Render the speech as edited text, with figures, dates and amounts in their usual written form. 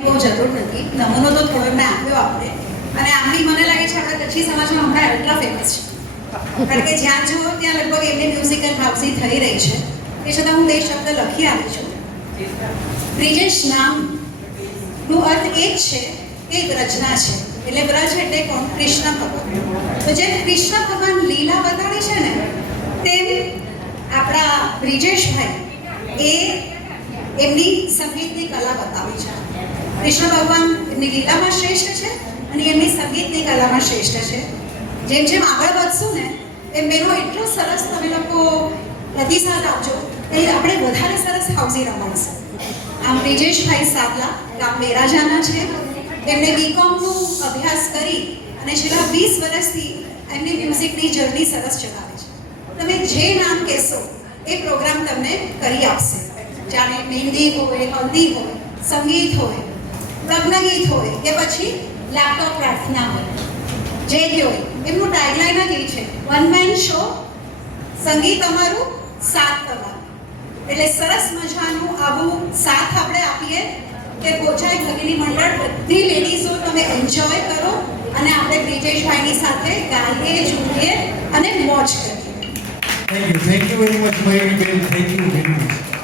બહુ જરૂર નથી. નમૂનો તો થોડો મેં આપ્યો આપણે, અને આમ બી મને લાગે છે આપણા કચ્છી સમાજમાં હમણાં અલ્ટ્રા ફેમસ છે, કારણ કે જ્યાં જુઓ ત્યાં લગભગ એમની મ્યુઝિકલ હાઉસિંગ થઈ રહી છે. એ છતાં હું બે શબ્દ લખી આપી છું. બ્રિજેશ નામનું અર્થ એ જ છે કે વ્રજના છે, એટલે વ્રજ એટલે કોણ? કૃષ્ણ ભગવાન. તો જેમ કૃષ્ણ ભગવાન લીલા બતાડી છે ને, તેમ આપણા બ્રિજેશભાઈ એ એમની સંગીતની કલા બતાવી છે. કૃષ્ણ ભગવાન એમની લીલામાં શ્રેષ્ઠ છે અને એમની સંગીતની કલામાં શ્રેષ્ઠ છે. જેમ જેમ આગળ વધશું ને એમ એનો એટલો સરસ તમે લોકો પ્રતિસાદ આપજો એ આપણે વધારે સરસ હાઉસી રમાડશે. આમ બ્રિજેશભાઈ સાગલા ગામ મેરાજાના છે. એમણે બીકોમનું અભ્યાસ કરી અને છેલ્લા 20 વર્ષથી એમની મ્યુઝિકની જર્ની સરસ ચલાવે છે. તમે જે નામ કહેશો એ પ્રોગ્રામ તમને કરી આપશે. જાણે મહેંદી હોય, હલ્દી હોય, સંગીત હોય, લગ્ન ગીત હોય કે પછી લેપટોપ પ્રાર્થના હોય, જે બી હોય. એમનું ટાઈગલાઈન જ એ છે, વન મેન શો, સંગીત અમારું 7 કલાક. એટલે સરસ મજાનું આવું સાથ આપણે આપીએ કે ગોચાઈ ભગીની મંડળ બધી લેડીઝો તમે એન્જોય કરો અને આપણે બ્રિજેશભાઈની સાથે ગાઈએ, ઝૂમીએ અને મોજ કરીએ. Thank you very much, Mayuri. Thank you very much.